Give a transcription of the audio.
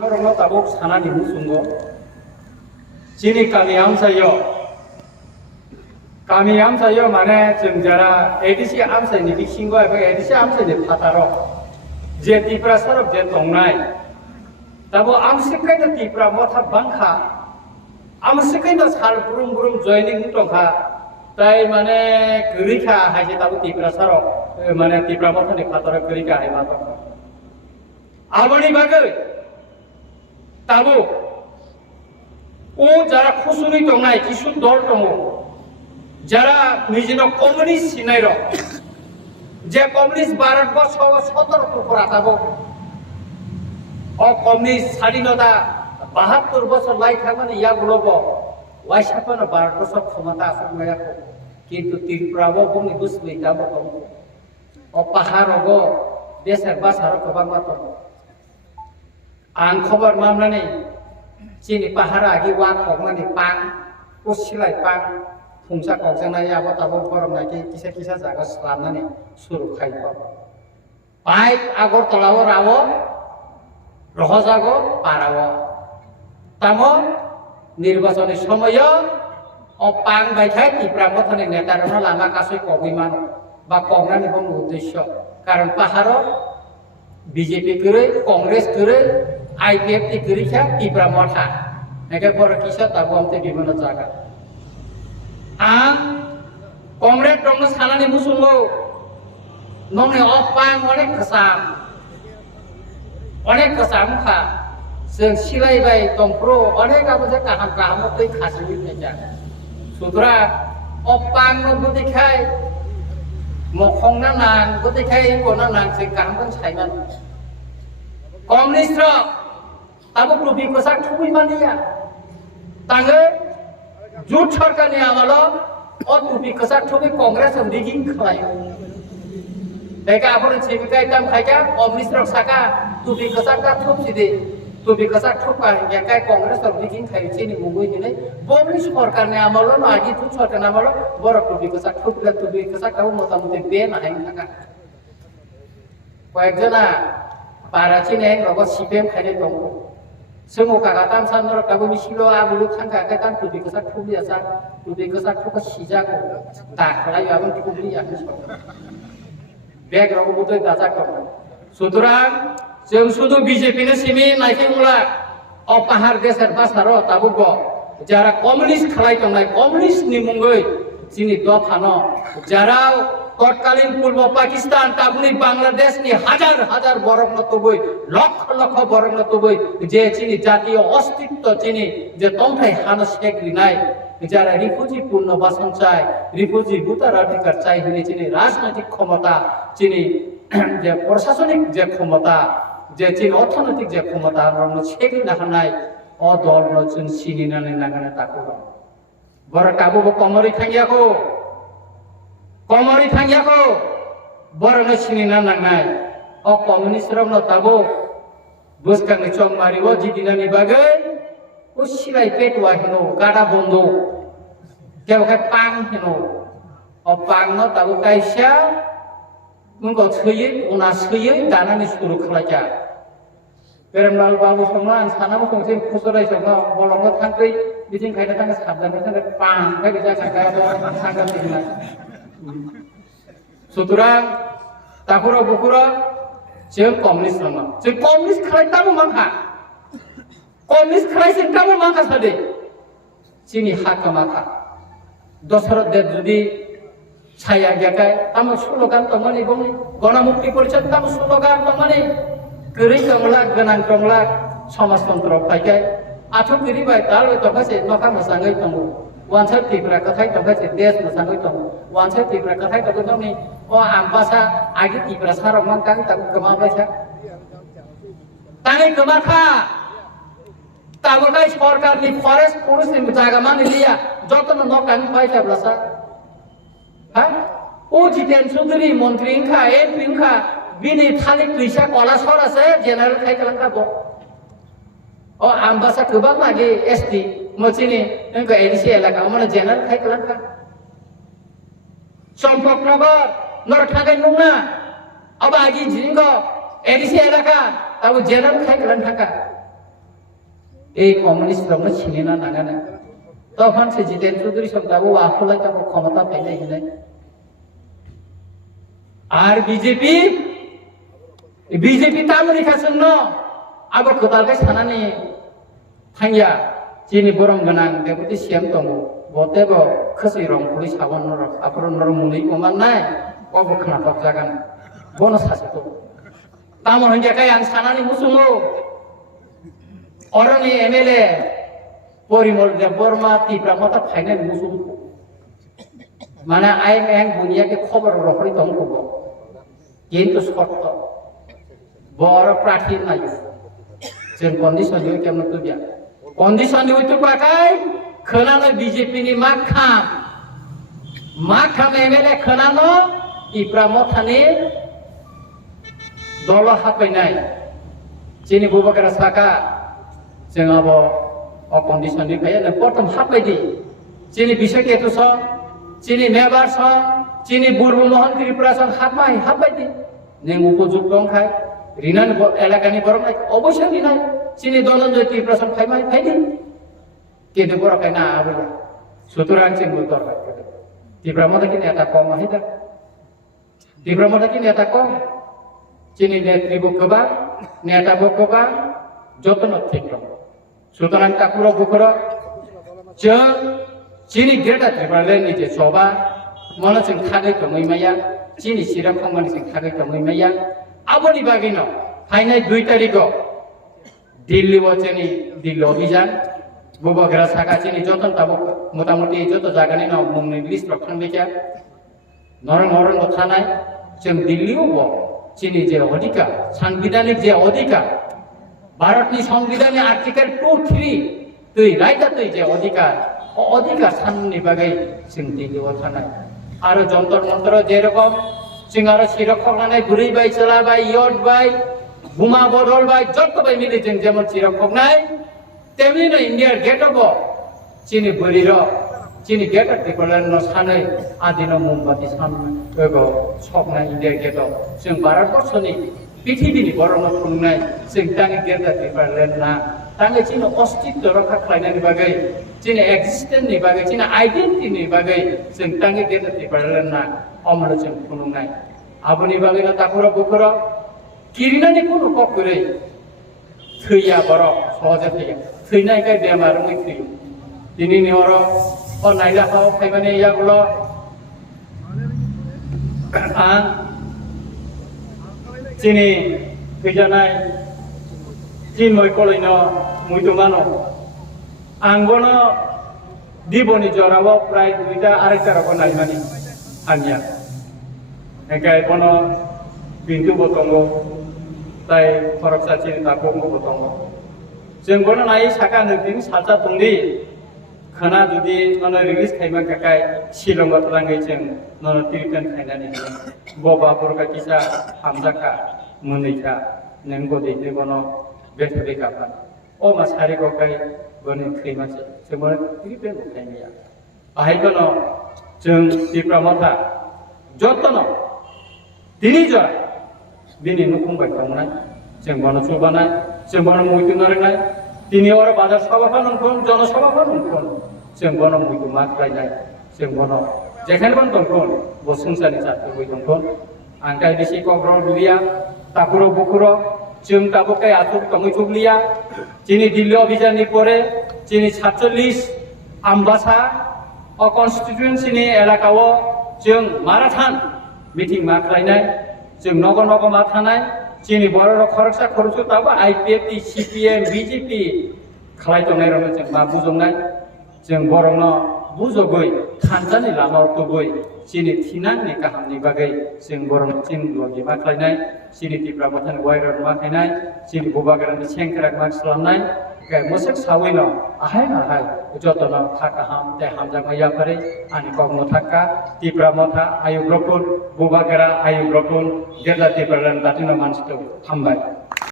Orang tabuk sana di musungo. Sini kami am sayo mana jengjara edisi am sayo ni bikingo apa edisi am sayo ni pataro. Je tipra sarap je tongnai. Tabo am sikai na tipra motha bangkha. Am sikai na sal burung joining tongkha. Tai mana gerika haji tabo tipra sarap mana tipra motha ni pataro gerika hai mata. Aboni bagai. Tabu, jara khusuri tongnai kisu dol tongo, jara nijino komunis sinai ro, je komunis Bharat borsho 17 kora tabu, komunis স্বাধীনতা 72 বছর লাই থাকমানে ইয়া গুলোবো ওয়াইসাপনা Bharat borsho ক্ষমতা আসুক মায়াকো কিন্তু ত্রিপুরাবো বনি বুঝলি তাবো পাহাড়গো দেশের বাসার গোবাং মাতো Ang khobar mamnani sini pahara agi wan khokmani pang usilai pang fungsa kokjang nai abo tabo borom nai kisa jaga slamnani suru khaipo pai agor tolawo rawo rohojago parawo tamo nirbachoni somoyo pang baithai tipra mothoni netarano lama kasui kobiman ba kongrani bom uddesho karon paharo BJP kere Kongres kere IPF ti kiri kya tipra motha nege por kisa tabu amte bibino jaga Kongres dong salani musungo nongne opang onek kesam kha seng silai bai tompro onek abu je kaham tei khasui meja sudra opang no budikhai mokhong nan budikhai kona nan sing kaham kan saiman Komunis ro Tabu tubi kosak tubi mania. Tangge jut sarkar ni amalo tubi kosak tubi Kongres digin khalai. Eka apun cibikai tam khaika komunis rok saka tubi kosak ka thup sidi. Tubi kosak thup ka yakai Kongres digin khai chini mugui dine. Komunis sarkar ni amalo no agi jut sarkar ni amalo borok tubi kosak thup la tubi kosak ka motamuti be na hain thaka. Koyekjona para chine rogo sipem khaine tongo. Semua kakak sanor kagu misilo abu tangga kakak tubi kesak tubi kesak sijago tak kalau abang dikubli ya beg rogo butuh dajak kok sudrang jeng sudu BJP ne simi naiki mula pahar geser basaro tabugo jara komunis khalai tongnai komunis ni munggoi sini dofano jara তৎকালীন পূর্ব পাকিস্তান তাবনি বাংলাদেশ নি হাজার বরং নতবই লক্ষ বরং নতবই যে চিনি জাতীয় অস্তিত্ব চিনি যে তংথাই হানো শেখরি নাই যারা রিফিউজি পূর্ণ বাসন চায় রিফিউজি ভোটার অধিকার চাই হলে চিনি রাজনৈতিক ক্ষমতা চিনি যে প্রশাসনিক যে ক্ষমতা যে চিনি অর্থনৈতিক যে ক্ষমতা রণ শেখরি না নাই দল নচুন চিনি নানে নাগানে তাকো বড় কাবু কমরি থাঙ্গিয়াকো Komori thangyako borno sinina nangnai komunis rok no tabo buskang ni chong mariwo jidina ni bagai usilai petwa hino gada bondo keu kai pang hino pang no tabo kaisya mungko chheye una chheye dana ni suru khlaja Peremlal babu songlan sana mo songsin kusorai songno bolongo thangkai bijing khaina thang sabdan thang pang kai bisa kakak sangam dina Suturang takuro bukuro jeng komunis nama jeng komunis khalai tamu mangka komunis khalai sing tamu mangka sade sini hak maka dosarot de jodi saya jakai tamu slogan tomani bongi গণমুক্তি পরিষদ tamu slogan tomani gering tongla ganang tongla সমাজতন্ত্র পাইকাই আঠো গিরি by তাল তকাছে নখা মসাঙ্গাই তঙ্গু Wansai tipra kathai tongkai se des masangoi tong wansai tipra kathai tongkai tong ni ambasa agi tipra sarong mangkang taku kema baisa tangi kema kha taku kai sarkar ni forest police ni jaga mani liya jotono nokang baisa blasa ha jiten sundari mantri kha MP kha bini thalik tuisa kola sorase general khai kalangka bo ambasa kebang lagi SD Macini, engkau edisi elaka, mana general kai kelangka. Sompok nogor, nor thagai nungna, abagi jingko edisi elaka, tahu general kai kelangka. এই কমিউনিস্টরা চিনি না নাগানে তখন সে জিতেন চৌধুরী সরকার ও আসলে তাকে ক্ষমতা পাইলে গেলেন আর BJP তামনি খাসেন ন আবার কোথালকে সানানি থাঙ্গিয়া চিনি বরং গোনাं deputy CM दङ बतेबो खोसै रंपुरि साबन नरक आपर नरम मुलि कमानाय अबो खोनाथक जागोन बनो सासेखौ तामन हंगियाखाय आं सानानि मुसुङो अरनि MLA परिमल देव बर्मा तिब्रा मता फाइनाल मुसुं माने आइ एं बुनियाके खबर रखरि दंखौ কিন্তু শর্ত বড় প্রার্থী নাই जों कन्डिशन दिउ केमन तुबिया कन्डिशन दिउ तुबाखाय खोनानो बीजेपी नि माखाम MLA खोनानो इब्रा मथानि दल हाफैनाय जोंनि बुबागारा साका जों अब कन्डिशन दिखायो प्रथम हाफैदि जोंनि बिसय केतुस जोंनि मेबार स जोंनि बुरबु मोहन त्रिपुरा स हाफैदि नों उपजुग दंखाय রিনান এলাকানি বরং অবশ্যই রিনাই চিনি দলঞ্জয় ত্রিপ্রাসন ফাইমাই ফাইদি কিন্তু বড় কাইনা আবুলা সুতরাং চিন বলতর ত্রিপ্রামদা কি নেতা কম আহিদা ত্রিপ্রামদা কি নেতা কম চিনি নেতৃবকবা নেতা বকবা যতন ত্রিপ্রাম সুতরাং তাকুরো বুকুরো जों চিনি গ্রেটা ত্রিপ্রালেনি যে সবা মনে जों थागै तमैमाया চিনি सिरा खंमानि जों थागै तमैमाया आबोनि बागिनो फाइनाल 2 तारिखो दिल्ली वचेनि दिल्ली अभियान बुबागरा साका चिनि जतन ताबो मोटामुटी जत जागानि न मुंनि लिस्ट रखनबेका नरम थानाय जों दिल्लीयाव चिनि जे अधिकार साংবিধাनिक जे अधिकार भारतनि संविधाननि आर्टिकल 2-3 तै राइटा तै जे अधिकार साननि बागै जों दिल्लीयाव थानाय आरो जन्तर मन्त्र जेरकम जों आरो सिरखनानै गुरैबाय चलाबाय यटबाय बुमा बदलबाय जतबाय मिले जों जेमन सिरखनाय तेमनिनो इन्डिया गेटअफ चिनि बोरिर चिनि गेट टिकलन न सानै आदिनो मोमबाति सान एगो सकनाय इन्डिया गेटअफ जों भारतबर्षनि पृथिबीनि बरन खुंनाय जों तांनि गेट टिकलन ना तांनि चिनि अस्तित्व रखा खालायनायनि बागै चिनि एक्जिस्टेन्सनि बागै चिनि आइडेन्टिटिनि बागै जों तांनि गेट टिकलन ना अमर जों खुनुंनाय आबुनि बागैनो ताकुरा बुकुरा किरिनानि कुनु ककुरै थैया बर सहजे थैया थैनायखाय बेमारनि थैयो दिनैनि अर नायलाहाव फैबानि यागुल आं चिनि फैजानाय चिन्मय कलैनो मुइतुमानो आंबोनो दिबनि जराव प्राय 2टा 2:30 रको नायमानि आंनिया एकाय बनो बिन्दु बतंगो ताय फरकसा चिनि ताबंगो बतंगो जों बनो नाय साका नोंथिं साजा दंदि खोना जुदि नन रिलिज खायमा काकाय शिलंग तलांगै जों नन तिरकन खायनानि बबा बरका किसा हामजाखा मुनैखा नोंगो दैने बनो बेथबे काफा ओ मासारि गकाय बनो खैमासे जों बनो तिरकन खायनाया बाहाय बनो जों तिप्रामथा जतन दिनै जरा दिनै नुफुंबाय थांनाय जों बनो सुबानाय जों बनो मुइतुनो रोंनाय दिनै अर बाजार सभाफा नंखन जनसभाफा नंखन जों बनो मुइतु माख्लायनाय जों बनो जेखान बन दंखन बसुंसानि जाथुबै दंखन आं गाय बेसि कब्र दुलिया ताकुरो बुकुरो जों ताबुकाय आथुर तमै थुबलिया दिनै दिल्ली अभियाननि परे दिनै 47 आम्बासा अ कन्स्टिट्युएन्सिनि एलाकाव जों माराथन मिटिं माख्लायनाय जों नग मा थानाय जोंनि बर' खरसा खरसु ताबो आइपिएफटि सिपिएम बिजेपि खालायदंनाय रनो जों मा बुजंनाय जों बर'नो बुजगै खानजानि लामाव तबै जोंनि थिनांनि गाहामनि बागै जों बर'नो जों लगे माख्लायनाय जोंनि तिप्रा मथान वाइरन माखायनाय जोंनि बुबागारानि सेंक्राक मार्क्स खालामनाय मोसक सावैनो आहाय नाहाय जतन थाका हाम ते हामजामाया पारे आनि कगनो थाका तिप्रा मथा आयुग्रपुन बुबागारा आयुग्रपुन गेला तिप्रालान दातिनो मानसितो हामबाय।